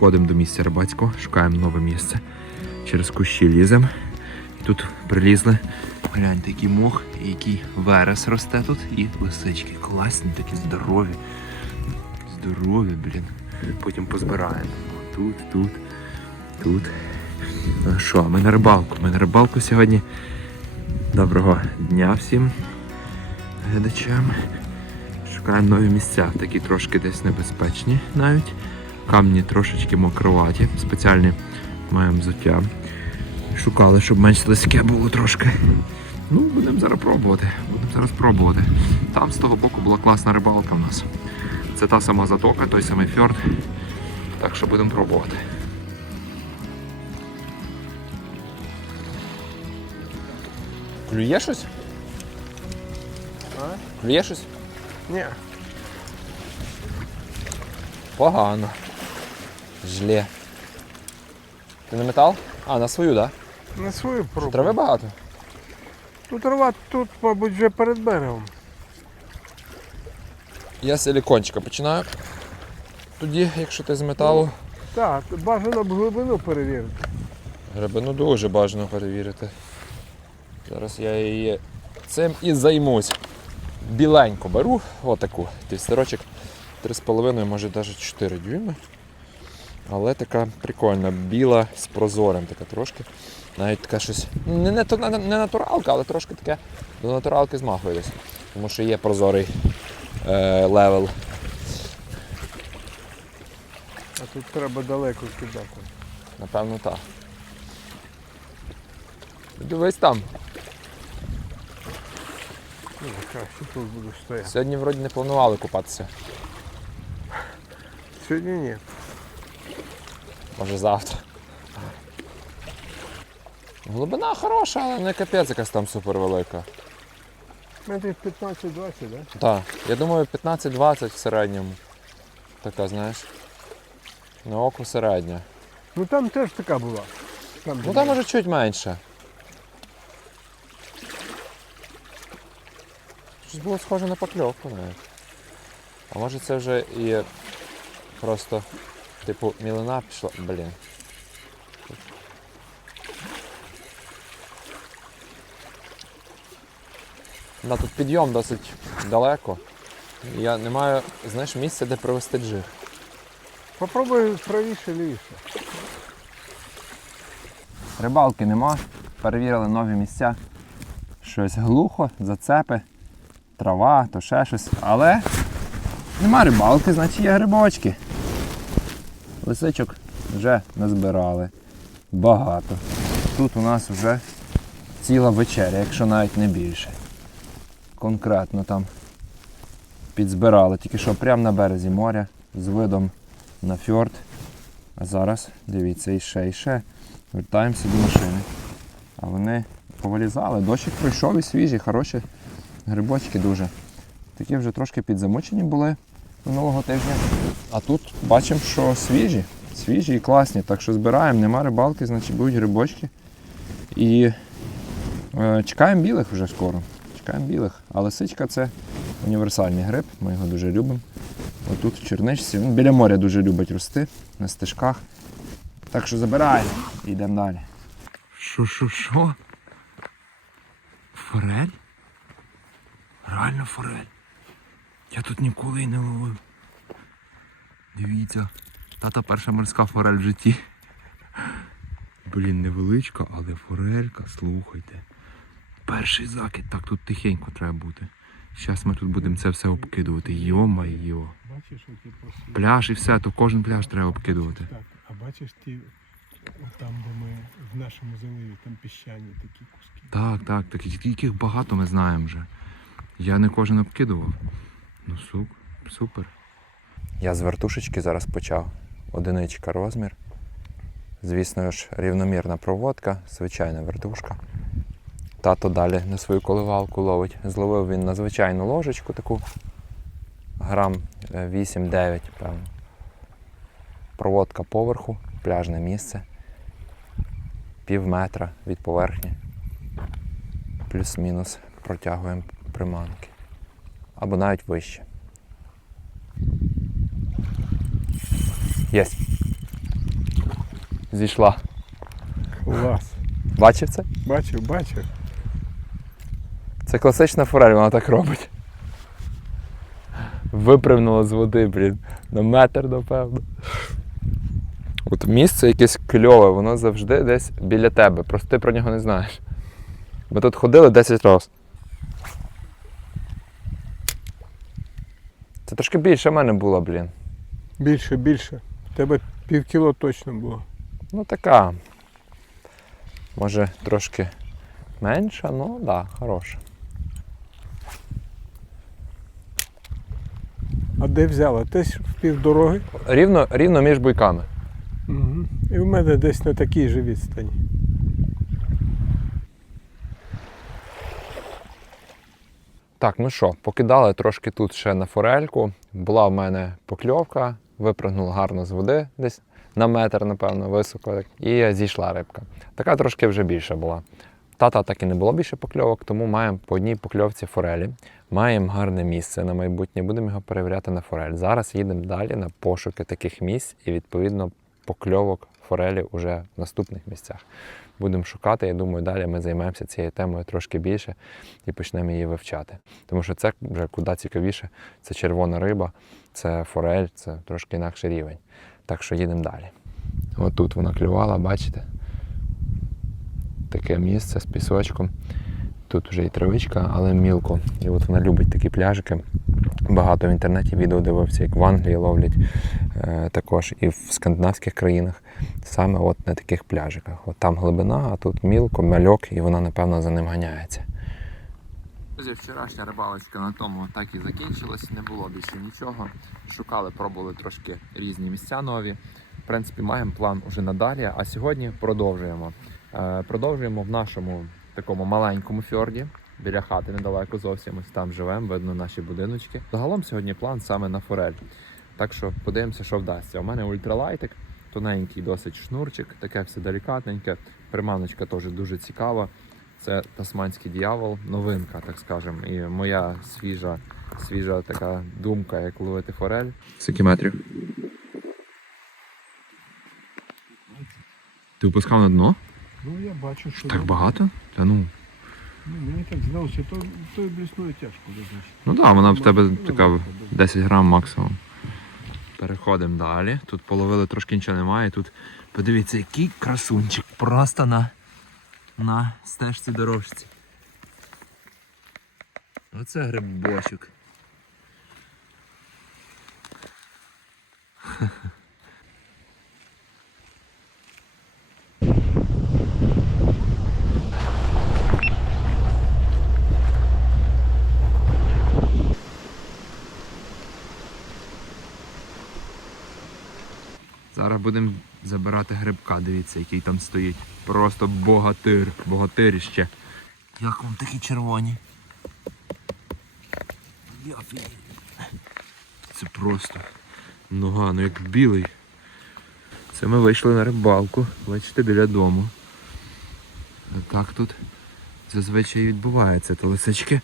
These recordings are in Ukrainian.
підходимо до місця рибацького, шукаємо нове місце. Через кущі ліземо. І тут прилізли. Гляньте, який мох який верес росте тут. І лисички. Класні, такі здорові. Здорові, блін. Потім позбираємо. Тут, тут, тут. Ну що, ми на рибалку. Ми на рибалку сьогодні. Доброго дня всім глядачам. Шукаємо нові місця, такі трошки десь небезпечні навіть. Камні трошечки мокроваті, спеціальні маємо взуття. Шукали, щоб менш слизьке було трошки. Ну, будемо зараз пробувати. Будемо зараз пробувати. Там з того боку була класна рибалка в нас. Це та сама затока, той самий фьорд. Так що будемо пробувати. Клює щось? А? Клює щось? Ні. Погано. Жле. Ти на метал? А, на свою, так? На свою Да? пробу. Трави багато. Тут трава, тут, мабуть, вже перед берегом. Я з силікончика починаю. Тоді, якщо ти з металу. Так, бажано б глибину перевірити. Грибину дуже бажано перевірити. Зараз я її цим і займусь. Біленьку беру, отаку, тістерочок 3,5, може навіть 4 дюйми. Але така прикольна, біла з прозорим, така трошки. Навіть така щось. Не, не, натуралка, але трошки таке до натуралки змахує десь. Тому що є прозорий е, левел. А тут треба далеко кидати. Напевно, так. Дивись там. Ну, краще тут буду стояти. Сьогодні вроді не планували купатися. Сьогодні ні. Може завтра. Глибина хороша, але не капець якась там супер велика. Метрів 15-20, так? Да? Так, я думаю 15-20 в середньому. Така, знаєш. На око середня. Ну там теж така була. Там, Ну там може чуть менше. Щось було схоже на покльовку навіть. А може це вже і просто, типу, мілина пішла. Блін. Да, тут підйом досить далеко. Я не маю, знаєш, місця, де провести джиг. Попробуй правіше лівіше. Рибалки нема, перевірили нові місця. Щось глухо, зацепи, трава, то ще щось. Але нема рибалки, значить є грибочки. Лисичок вже назбирали. Багато. Тут у нас вже ціла вечеря, якщо навіть не більше. Конкретно там підзбирали, тільки що прямо на березі моря з видом на фьорд. А зараз, дивіться, іще, іще. Вертаємося до машини. А вони повилізали. Дощик пройшов і свіжі, хороші грибочки дуже. Такі вже трошки підзамочені були минулого тижня. А тут бачимо, що свіжі, свіжі і класні. Так що збираємо, нема рибалки, значить будуть грибочки. І е, чекаємо білих вже скоро. Чекаємо білих. А лисичка це універсальний гриб, ми його дуже любимо. Отут в Черничці. Він біля моря дуже любить рости на стежках. Так що забираємо і йдемо далі. Що, що, що? Форель? Реально форель. Я тут ніколи і не ловив. Дивіться, тата перша морська форель в житті. Блін, невеличка, але форелька, слухайте. Перший закид, так тут тихенько треба бути. Зараз ми тут будемо це все обкидувати. Які посвіти? Пляж і все, то кожен пляж треба обкидувати. Так, а бачиш ті, там, де ми в нашому заливі, там піщані такі куски. Так, так, таких багато ми знаємо вже. Я не кожен обкидував. Ну сук, супер. Я з вертушечки зараз почав. Одиничка розмір. Звісно ж, рівномірна проводка, звичайна вертушка. Тато далі на свою коливалку ловить. Зловив він на звичайну ложечку таку. Грам е, 8-9, певно. Проводка поверху, пляжне місце. Пів метра від поверхні плюс-мінус протягуємо приманки. Або навіть вище. Єсть. зійшла. Клас. Бачив це? Бачив, бачив. Це класична форель, вона так робить. Випрямнула з води, блін, на метр, напевно. От місце якесь кльове, воно завжди десь біля тебе. Просто ти про нього не знаєш. Ми тут ходили 10 разів. Це трошки більше в мене було, блін. Більше, більше. В тебе пів кіло точно було. Ну така. Може трошки менша, ну так, да, хороша. А де взяла? Десь в півдороги. Рівно, рівно між буйками. Угу. І в мене десь на такій же відстані. Так, ну що, покидали трошки тут ще на форельку. Була в мене покльовка, випрыгнула гарно з води, десь на метр, напевно, високо, і зійшла рибка. Така трошки вже більша була. Тата так і не було більше покльовок, тому маємо по одній покльовці форелі. Маємо гарне місце на майбутнє, будемо його перевіряти на форель. Зараз їдемо далі на пошуки таких місць і відповідно покльовок форелі вже в наступних місцях. Будемо шукати. Я думаю, далі ми займемося цією темою трошки більше і почнемо її вивчати. Тому що це вже куди цікавіше. Це червона риба, це форель, це трошки інакший рівень. Так що їдемо далі. Отут вона клювала, бачите? Таке місце з пісочком. Тут вже і травичка, але мілко. І от вона любить такі пляжики. Багато в інтернеті відео дивився, як в Англії ловлять е, також і в скандинавських країнах, саме от на таких пляжиках. От там глибина, а тут мілко, мальок, і вона, напевно, за ним ганяється. Вчорашня рибалочка на тому так і закінчилась, не було більше нічого. Шукали, пробували трошки різні місця нові. В принципі, маємо план уже надалі, а сьогодні продовжуємо. Е, Продовжуємо в нашому такому маленькому фьорді. Біля хати недалеко зовсім ось там живемо, видно наші будиночки. Загалом сьогодні план саме на форель. Так що подивимося, що вдасться. У мене ультралайтик, тоненький досить шнурчик, таке все делікатненьке. Приманочка теж дуже цікава. Це тасманський дьявол, новинка, так скажемо. І моя свіжа, свіжа така думка, як ловити форель. Скільки метрів? Ти опускав на дно? Ну я бачу, що Так багато? Та ну. Ну, мені так здалося, то, то і блісною тяжко визначити. Ну так, да, вона в тебе Ну, така ну, 10 грам максимум. Переходимо далі. Тут половили трошки нічого немає. Тут подивіться, який красунчик. Просто на, на стежці дорожці. Оце грибочок. Будемо забирати грибка, дивіться, який там стоїть. Просто богатир, богатиріще. Як вам такі червоні? Це просто нога, ну як білий. Це ми вийшли на рибалку, бачите, біля дому. Так тут зазвичай відбувається. То лисички,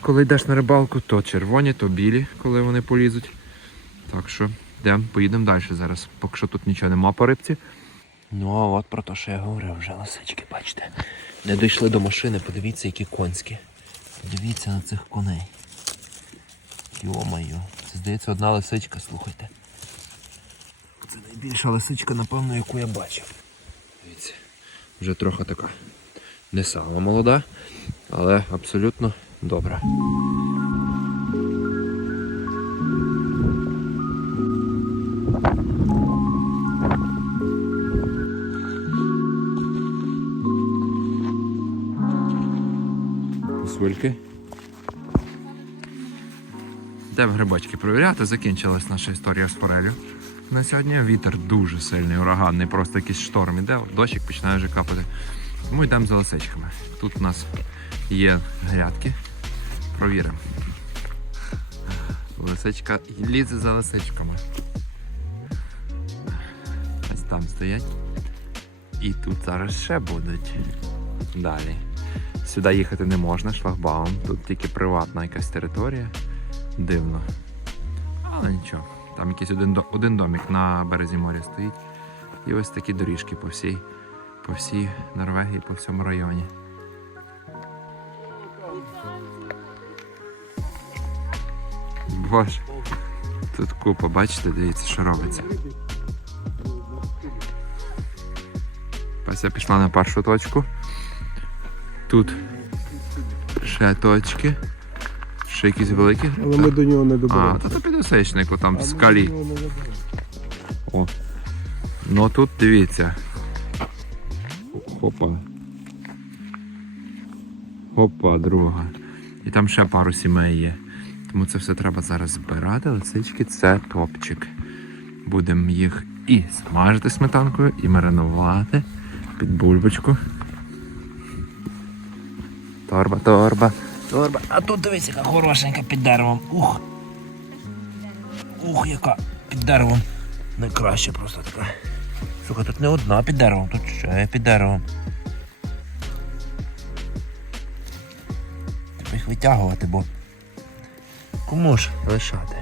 коли йдеш на рибалку, то червоні, то білі, коли вони полізуть. Так що йдемо, поїдемо далі зараз. Поки що тут нічого нема по рибці. Ну а от про те, що я говорив, вже лисички, бачите. Не дійшли до машини, подивіться, які конські. Подивіться на цих коней. Йо-моє. Це здається одна лисичка, слухайте. Це найбільша лисичка, напевно, яку я бачив. Дивіться. Вже трохи така не сама молода, але абсолютно добра. Свильки. Йдемо грибочки провіряти. Закінчилась наша історія з форелю. На сьогодні вітер дуже сильний, ураганний, просто якийсь шторм іде, дощик починає вже капати. Тому йдемо за лисичками. Тут у нас є грядки. Провіримо. Лисичка лізе за лисичками. Ось там стоять. І тут зараз ще будуть. Далі. Сюди їхати не можна, шлагбаум. Тут тільки приватна якась територія. Дивно. Але нічого. Там якийсь один, один домик на березі моря стоїть. І ось такі доріжки по всій, по всій Норвегії, по всьому районі. Боже, тут купа, бачите, дивіться, що робиться. Пася пішла на першу точку. Тут ще точки. Ще якісь великі. Але ми до нього не А, доберемося. та то підосичнику, там А в скалі. О. Ну тут дивіться. Хопа. Хопа, друга. І там ще пару сімей є. Тому це все треба зараз збирати. Лисички це топчик. Будемо їх і смажити сметанкою, і маринувати під бульбочку. Торба, торба. Торба. А тут дивись, яка хорошенька під деревом. Ух. Ух, яка під деревом. Найкраще просто така. Слухай, тут не одна під деревом, тут ще під деревом. Треба їх витягувати, бо кому ж лишати?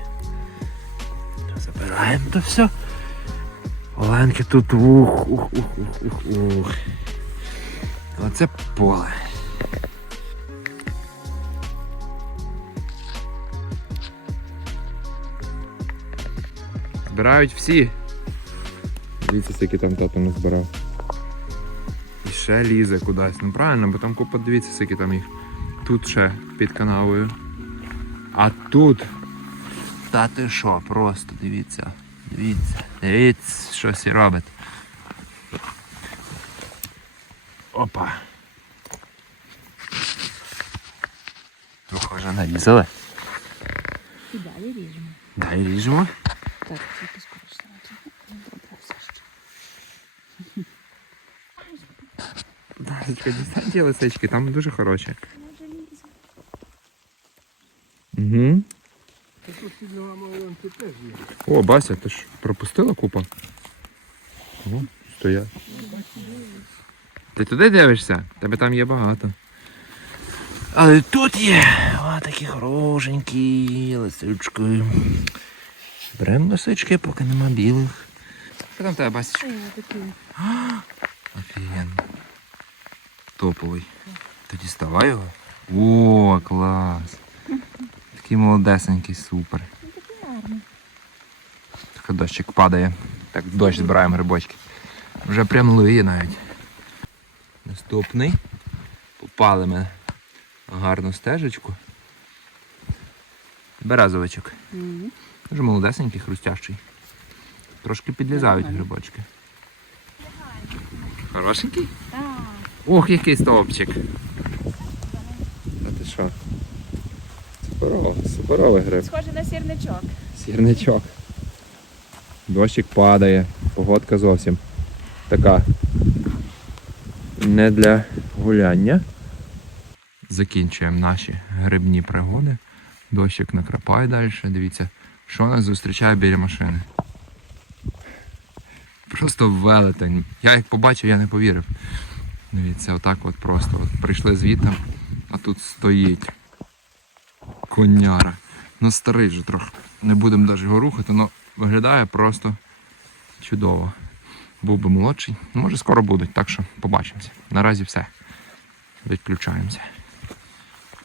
Забираємо то все. Оленки тут ух, ух, ух, ух, ух. Оце поле. Збирають всі. Дивіться, скільки там тато не збирав. І ще лізе кудись. Ну правильно, бо там купа, дивіться, скільки там їх. Тут ще під канавою. А тут. Та ти що, просто дивіться. Дивіться. Дивіться, що всі робить. Опа. Трохи вже нарізали. І далі ріжемо. Далі ріжемо. Так, тільки скоріше давайте. Ну, Добре, все ще. Дашечка, дістань ті лисички, там дуже хороші. Угу. О, Бася, ти ж пропустила купа? О, стоять. Ти туди дивишся? Тебе там є багато. Але тут є о, такі хорошенькі лисички. Беремо лисички, поки нема білих. Що там тебе, Басічка? Офігенно. Топовий. Тоді ставай його. О, клас. Такий молодесенький, супер. Ну. Так дощик падає. Так, дощ збираємо грибочки. Вже прям лиє навіть. Наступний. Попали ми на гарну стежечку. Березовичок. Дуже молодесенький, хрустящий. Трошки підлізають грибочки. Хорошенький? Так. Ох, який стовпчик. А ти що? Суперовий, суперовий гриб. Схоже на сірничок. Сірничок. Дощик падає, погодка зовсім така не для гуляння. Закінчуємо наші грибні пригоди. Дощик накрапає далі. Дивіться, що нас зустрічає біля машини. Просто велетень. Я як побачив, я не повірив. Дивіться, отак от просто. От прийшли звідти, а тут стоїть коняра. Ну старий же трохи. Не будемо навіть його рухати, але виглядає просто чудово. Був би молодший. Ну, може скоро будуть, так що побачимося. Наразі все. Відключаємося.